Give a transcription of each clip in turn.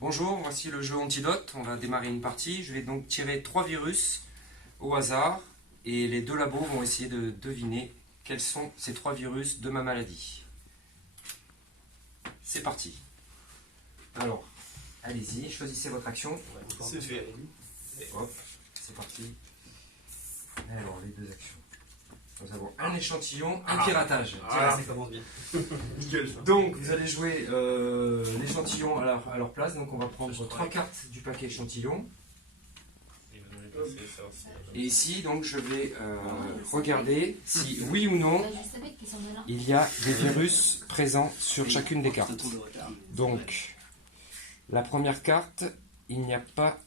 Bonjour, voici le jeu Antidote. On va démarrer une partie. Je vais donc tirer 3 virus au hasard et les deux labos vont essayer de deviner quels sont ces 3 virus de ma maladie. C'est parti. Alors, allez-y, choisissez votre action. C'est fait. Hop, c'est parti. Alors, les deux actions. Nous avons un échantillon, un piratage. Ah, ça commence bien. Nickel ça. Donc, vous allez jouer l'échantillon à leur place. Donc, on va prendre 3 cartes du paquet échantillon. Et ici, donc, je vais regarder si, oui ou non, il y a des virus présents sur chacune des cartes. Donc, la première carte, il n'y a pas,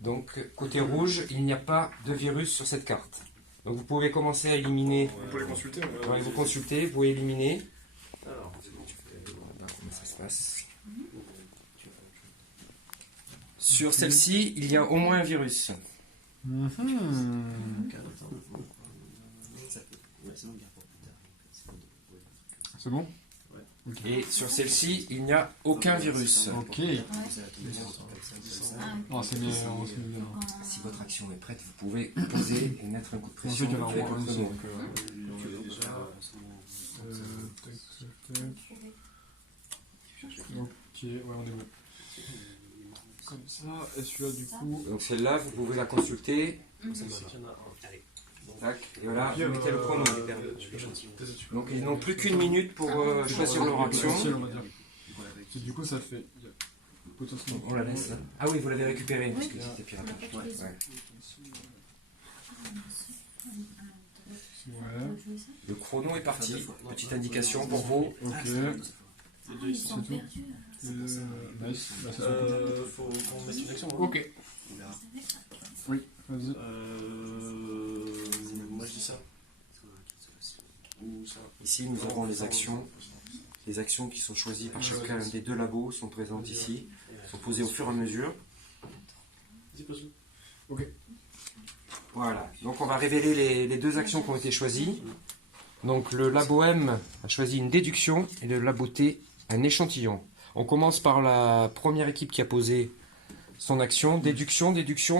donc, côté rouge, il n'y a pas de virus sur cette carte. Donc, vous pouvez commencer à éliminer. Vous pouvez les consulter. Ouais, vous consultez, vous pouvez éliminer. Alors, comment ça se passe? Sur celle-ci, il y a au moins un virus. C'est bon? Et sur celle-ci, il n'y a aucun virus. Ok. Oh, c'est bien. Si votre action est prête, vous pouvez poser et mettre un coup de pression avec votre nom. Ok, ouais, on est bon. Comme ça, et celui-là du coup. Donc celle-là, vous pouvez la consulter. Tac, et voilà, vous mettez le chrono. Donc ils n'ont plus qu'une minute pour choisir leur action. On va dire. Et du coup, ça fait. Potentiellement. On la laisse là. Ah oui, vous l'avez récupéré parce que c'était piratage. Ouais. Ouais. Le chrono est parti. Petite indication pour vous. Ok. Ils sont perdus. Nice. Bah, c'est Faut qu'on mette une action. ok. Oui, vas-y. Moi je dis ça. Ou ça. Ici, nous avons les actions. Les actions qui sont choisies par chacun des deux labos sont présentes ici. Sont posées au fur et à mesure. Ok. Voilà. Donc on va révéler les deux actions qui ont été choisies. Donc le labo M a choisi une déduction et le labo T un échantillon. On commence par la première équipe qui a posé son action. Déduction,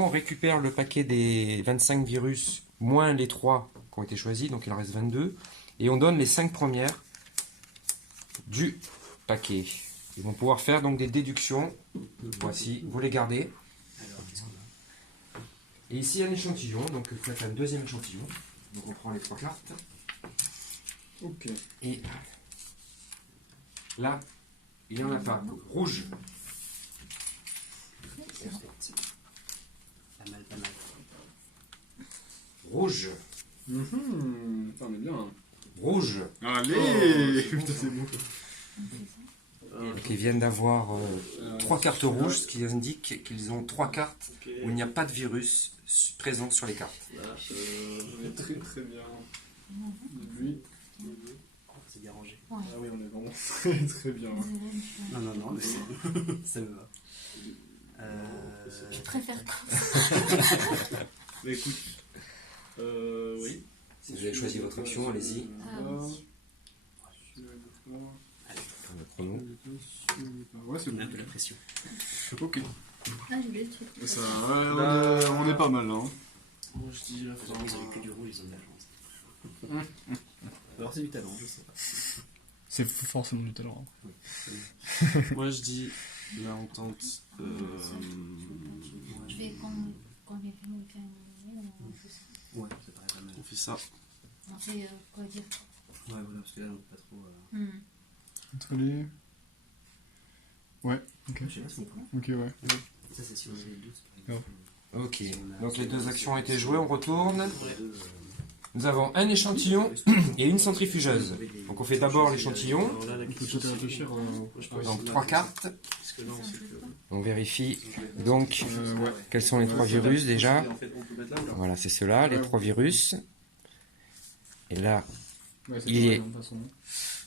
on récupère le paquet des 25 virus moins les 3 qui ont été choisis, donc il en reste 22. Et on donne les 5 premières du paquet. Ils vont pouvoir faire donc des déductions. Voici, vous les gardez. Et ici un échantillon, donc vous faites un deuxième échantillon. Donc on prend les 3 cartes. Ok. Et là, il n'y en a pas. Rouge. Rouge. On est bien. Rouge. Allez. Putain, c'est bon. Donc ils viennent d'avoir 3 cartes rouges, ce qui indique qu'ils ont 3 cartes où il n'y a pas de virus présent sur les cartes. Là, on est très très bien. Lui. C'est bien rangé. Ah oui, on est vraiment très très bien. Non, mais ça me va. Je préfère pas. Mais écoute. Oui. Si vous avez choisi votre action, allez-y. Le chrono. Ouais, c'est bon. Un peu la pression. Ok. Ah, j'ai oublié le truc. Ça, on est pas mal là. Hein. Moi je dis là, ils ont que du rouge, ils ont de la chance. Alors c'est du talent, je sais pas. C'est forcément du talent. Moi je dis, là on tente. Je vais quand les films faire Ouais, ça paraît pas mal. On fait ça. on fait quoi dire. Ouais, voilà, parce que là on peut pas trop. Entre les. Ouais, ok. Je sais pas si on peut. Ok, ouais. Ça c'est si on a les deux, c'est pas Non. Ok. Donc les deux actions ont été jouées, on retourne. Ouais. Nous avons un échantillon et une centrifugeuse. Donc on fait d'abord l'échantillon. Alors là, la On peut question, peut-être réfléchir. Donc 3 cartes. Parce que là on sait que. On vérifie donc Ouais. quels sont les 3 virus déjà. En fait, on peut mettre là ou là. Voilà, c'est ceux-là, les 3 virus. Et là, Ouais, c'est Il pareil, est- de toute façon.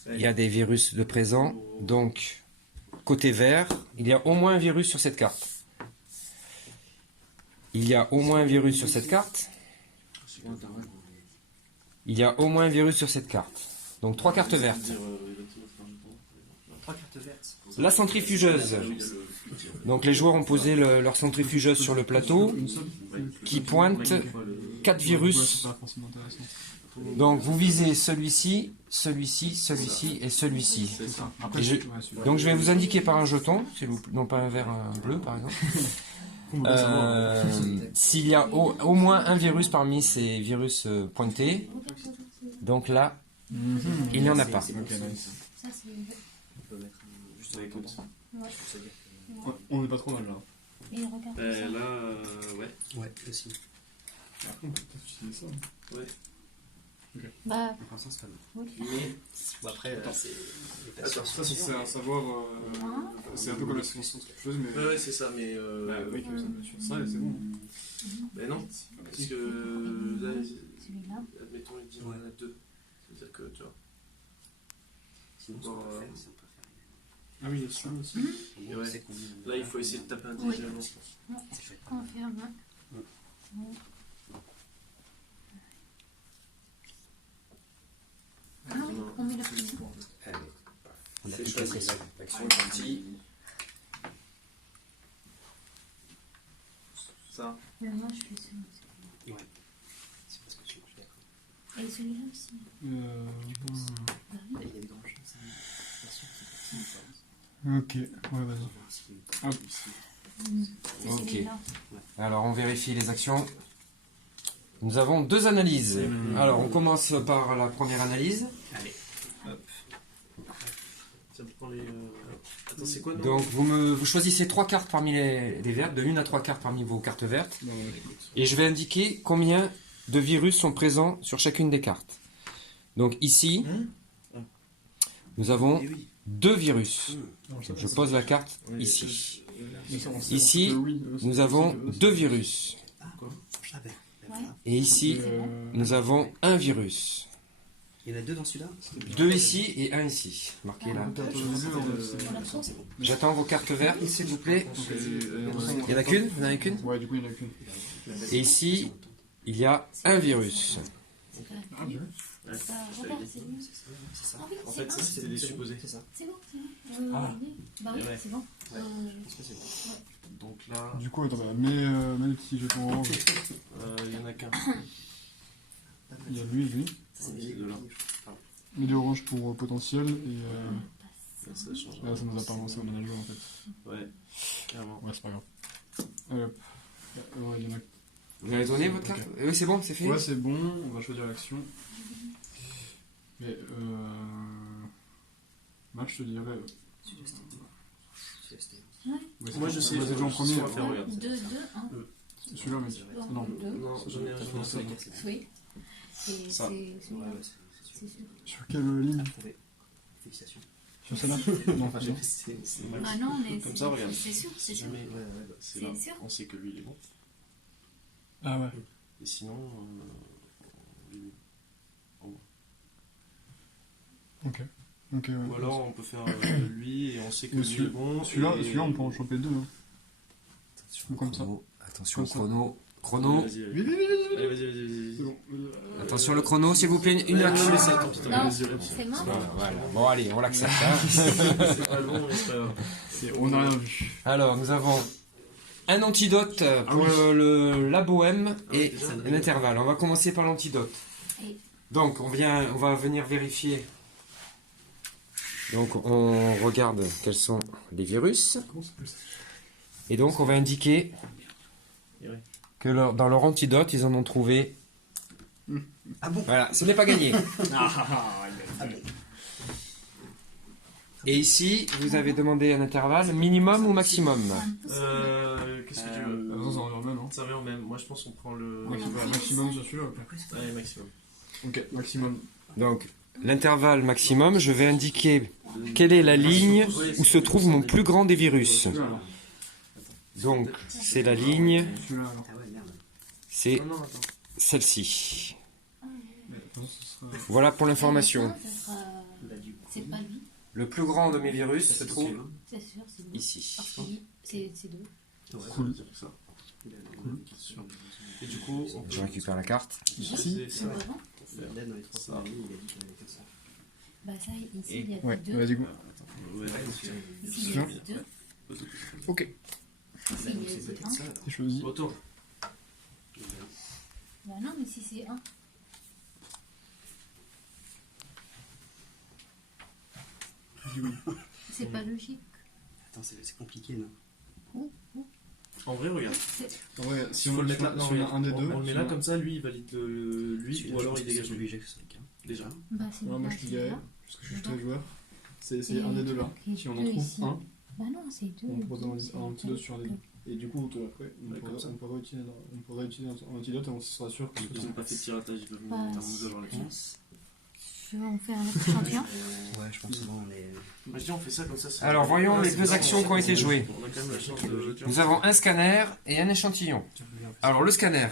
il y a des virus de présent. Donc, côté vert, il y a au moins un virus sur cette carte. Il y a au moins un virus sur cette carte. Il y a au moins un virus sur cette carte. Donc 3 cartes vertes. 3 cartes vertes. La centrifugeuse. Donc les joueurs ont posé leur centrifugeuse sur le plateau Une seule qui pointe 4 Ouais, virus. c'est pas forcément intéressant. Donc vous visez celui-ci, celui-ci, celui-ci et celui-ci. C'est ça. Après, Et je- ouais, celui-là. Donc je vais vous indiquer par un jeton, s'il vous plaît, non pas un vert, un bleu par exemple. On doit savoir. S'il y a au moins un virus parmi ces virus pointés, donc là, il n'y en a pas. Ok, nice. Ça, c'est. On peut mettre juste avec l'autre. Ouais. Ouais, on est pas trop mal là. Et regarde ça. Là, ouais. Ouais, aussi. Après, on peut peut-être utiliser ça. Ouais. Bah, Pour l'instant, c'est pas mal. oui. Mais, bon, après, c'est. Attends, ça c'est à savoir. C'est un peu comme la séquence centrifugeuse, mais. Ouais, c'est ça, mais. Bah, oui, que ça me sur ça et c'est bon. Mais non, parce que là, Celui-là. admettons, il dit on en a 2. C'est-à-dire que, tu vois. Sinon, ce qu'on peut faire, c'est on peut faire Ah oui, il y a celui-là aussi. Et ouais. Là, il faut essayer de taper intelligemment, je pense. Confirme. Ah oui, on met la pression. Allez, on C'est applique la choisi. pression. L'action est partie. Ça. Mais moi, je fais celui-là. Ouais. C'est parce que je suis d'accord. Et celui-là aussi. Bah oui. Il y a des grandes chances. Ok, ouais, vas-y. Hop. C'est Ok. celui-là. Alors on vérifie les actions. Nous avons 2 analyses. Alors on commence par la première analyse. Allez. Ça prend les. Attends, c'est quoi, non? Donc vous choisissez 3 cartes parmi les vertes, de 1 à 3 cartes parmi vos cartes vertes. Non, ouais, écoute. Et je vais indiquer combien de virus sont présents sur chacune des cartes. Donc ici, nous avons Eh oui. 2 virus. Non, ça, Je ça, pose la carte Ouais, ici. mais ça, on sait- Ici, on sait que oui, Nous avons 2 virus. Ah ben. Ouais. Et ici, nous avons un virus. Il y en a 2 dans celui-là. 2 ici et 1 ici. Marqué là. T'as pas vu, On a trop. J'attends vos cartes vertes, s'il vous plaît. Il y en a qu'une? Vous n'en avez qu'une? Ouais, du coup, il y en a qu'une. Et ici, il y a un virus. C'est pas Ah, bien. Bah, regarde, c'est lui. C'est ça. Ah oui, En c'est fait, un. ça, c'était des supposés. C'est ça. C'est bon, c'est bon. Ah. Oui. Bah oui, Ouais. c'est bon. Est-ce que c'est bon? Donc là, Du coup, attends, bah, mets le petit jeton orange. il y en a qu'un. Il y a lui et lui. Ça, c'est C'est de là. Mets du orange pour potentiel et. Ça change. Là, ça nous a pas avancé au manager en fait. Ouais, clairement. Ouais, c'est pas grave. Hop. Ouais, il y en a. Vous avez donné votre carte? Oui, c'est bon, c'est fait? Ouais, c'est bon, on va choisir l'action. Mais Max, je te dirais. Ouais, Moi, je sais. Vas-y, déjà en premier. On va faire, regarde. 2, 2, 1. Celui-là, mec. Non. 2. Non, j'en ai un. T'as fait ça. Oui. C'est Ça. celui-là. C'est sûr. Sur quelle ligne? Félicitations. Sur celle-là? Non, Enfin, non. c'est Ah non, mais Comme ça, regarde. c'est sûr, c'est sûr. Jamais, ouais, bah, c'est C'est là. sûr. On sait que lui, il est bon. Ah ouais. Et sinon, lui- Ok. Ok, ouais. ou alors on peut faire lui et on sait que Mais lui est bon. Celui-là, et- celui-là, on peut en choper 2. Hein. Attention, Comme ça. Attention, Comme ça. chrono. Chrono. Vas-y, Vite, vite, vite, vite. allez, vas-y. C'est bon. Attention, le chrono, s'il vous plaît. Une action. Non, Vas-y, c'est mort. Voilà. Bon, allez, on l'accepte. hein. C'est pas long, mais c'est pas grave. On a rien vu. Alors, nous avons un antidote pour la bohème et un intervalle. On va commencer par l'antidote. Et- Donc, on va venir vérifier. Donc, on regarde quels sont les virus. Et donc, on va indiquer que dans leur antidote, ils en ont trouvé. Ah bon? Voilà, ce n'est pas gagné. Et ici, vous avez demandé un intervalle minimum ou maximum? Qu'est-ce que tu veux? Ça revient au même, hein. Ça revient au même. Moi, je pense qu'on prend le. Maximum sur celui-là. Ok. Allez, maximum. Ok, maximum. Donc, l'intervalle maximum, je vais indiquer quelle est la ligne où se trouve mon plus grand des virus. Celui-là, alors. Donc, c'est la ligne, Celui-là, alors. Ah ouais, merde. c'est Non, attends. celle-ci. Mais attends, ce sera. Voilà pour l'information. Ça sera- C'est pas lui, Le plus grand de mes virus se trouve c'est sûr, c'est lui. ici. Parce que lui, c'est 2. Cool. C'est pour ça. Et du coup, Je récupère la carte. Ici. c'est ça. C'est vraiment. Là, dans les 3 premières lignes, il a dit qu'il y en avait 400. Bah ça, ici, il y a Ouais, deux. vas-y, go. Ouais, Ici, il y Tiens. a deux. Ok, Ici, il y a c'est peut-être un. ça. c'est choisi. Retourne. Bah non, mais si c'est un. C'est pas logique. Attends, c'est compliqué, non? En vrai, regarde. En vrai, si Il faut on le mettre là. si Non, on a regarde. un des deux. On le met là comme ça, lui il valide lui, Celui-là, ou alors je il pense que dégage c'est lui. obligé que ce soit le cas. Déjà. Bah c'est Ouais, moi je te dirais, là. parce que je suis très joueur, c'est Et un des deux là. et Si on en deux trouve ici. un, Bah non, c'est deux. on pose c'est un antidote sur les deux. Et du coup, toi, après, Ouais, comme ça. on pourrait utiliser un antidote et on sera sûr que Ils n'ont pas fait de piratage, ils peuvent Bah, mettre un mousse là-dessus. On fait un autre champion. Ouais, je pense que bon, on est. Moi je dis on fait ça comme ça. c'est- Alors, voyons Là, les c'est deux bien, actions qui ont été jouées. On a quand même la chance de. tu vois. Nous avons un scanner et un échantillon. Alors, le scanner.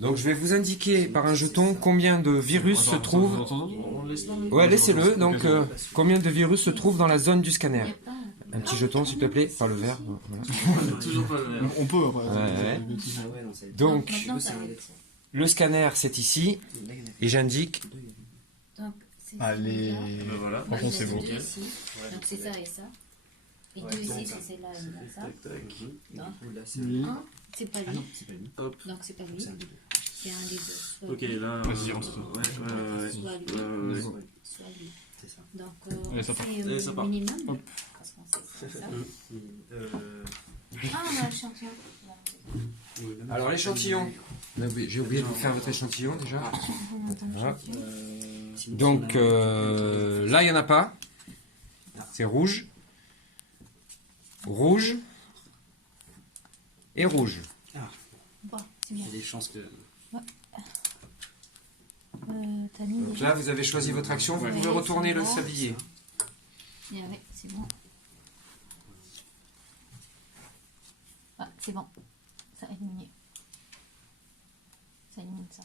Donc, je vais vous indiquer par un jeton combien de virus se trouvent. On laisse là. Ouais, laissez-le. Donc, combien de virus se trouvent dans la zone du Il scanner. n'y a pas. Un petit jeton, s'il te plaît, par le vert. Voilà. Toujours pas le même. On peut après. Ouais. Ah ouais, non, c'est. Donc, Maintenant, c'est ça un va des- être- le scanner, c'est ici. Là, il y en a Et j'indique. deux, il y en a Donc, c'est Allez. celui-là. Ben voilà. Bah, Franchement, il y a c'est bon. deux ici. Donc c'est ça et ça. Et Ouais, deux c'est ici, ça. c'est celle-là et là, ça. Tac, tac. deux. Et du coup, là, c'est. Oui. Un, c'est pas Ah lui. non, c'est pas lui. Hop. Donc c'est pas lui. C'est un des deux. C'est un des deux. Soit Ok, lui, là. Vas-y, rentre. Ouais, ouais. Soit lui, Ouais. soit lui. C'est ça. Donc Allez, ça on part. fait Allez, ça part. minimum. Hop. Parce qu'on sait que c'est ça. Euh, Ah, on a le champion. Alors, l'échantillon. J'ai oublié de vous faire votre échantillon déjà. On entend le Voilà. champion. Donc, là, il n'y en a pas. C'est rouge. Rouge. Et rouge. Bon, c'est Il y bien. a des chances que. T'as mis Donc déjà. là, vous avez choisi votre action. Vous Ouais. pouvez retourner le sablier. Ah ouais, c'est bon. Ah, c'est bon. Ça a éliminé. Ça élimine ça.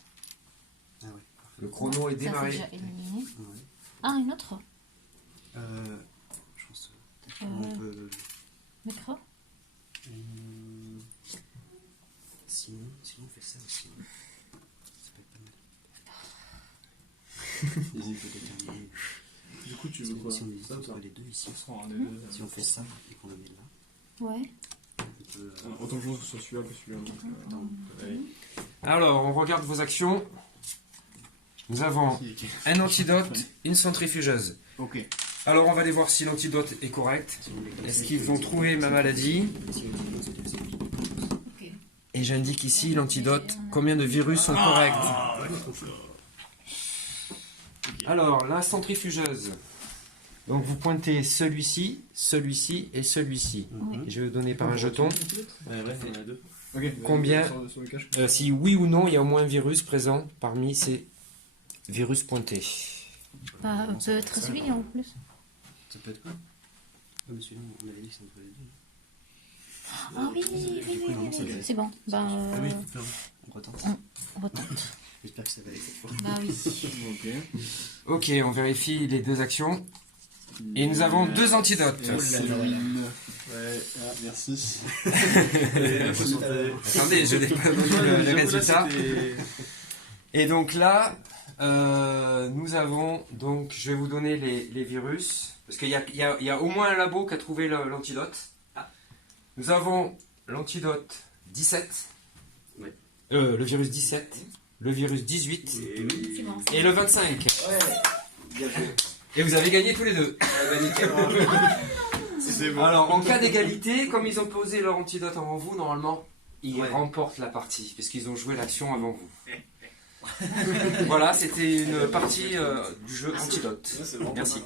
Ah ouais. Le chrono est Ça, démarré. c'est déjà éliminé. Ouais. Ah, une autre. Je pense. Peut-être qu'on peut. Micro. Sinon, on fait ça aussi. Ça peut être pas mal. On peut déterminer. Du coup, tu veux quoi Si on hésite Ça ou ça entre les deux ici, Ce sera un des deux. si on fait ça et qu'on le met là, Ouais. on peut. Autant que ce soit celui-là que celui-là. donc, Ouais. Alors, on regarde vos actions. Nous avons un antidote, une centrifugeuse. Ok. Alors, on va aller voir si l'antidote est correct. Est-ce qu'ils vont trouver ma maladie? Ok. Et j'indique ici l'antidote, combien de virus sont corrects. Alors, la centrifugeuse. Donc, vous pointez celui-ci, celui-ci et celui-ci. Oui. Je vais vous donner par un jeton. Ouais, ouais, il y en a deux. Ok. Combien Sur le cache. Si oui ou non, il y a au moins un virus présent parmi ces virus pointés. Bah, peut être celui en plus. Ça peut être quoi? Comme celui-là, on avait dit que c'est entre les deux. Ah oui, oui, oui, oui, oui. C'est bon. Bah, Ah oui, On retente. on retente. J'espère que ça va aller cette fois. Bah oui. Ok. Ok, on vérifie les deux actions. Et nous avons deux antidotes. Ouais, ah, merci. Attendez, je n'ai pas donné le résultat. Et donc là, nous avons, donc je vais vous donner les virus, parce qu'il y a au moins un labo qui a trouvé l'antidote. Nous avons l'antidote 17, Ouais. le virus 17, le virus 18 C'est bon. et le 25. Bien joué. Et vous avez gagné tous les deux. Alors en cas d'égalité, comme ils ont posé leur antidote avant vous, normalement, ils Ouais. remportent la partie, puisqu'ils ont joué l'action avant vous. Voilà, c'était une partie du jeu antidote. C'est bon. Merci.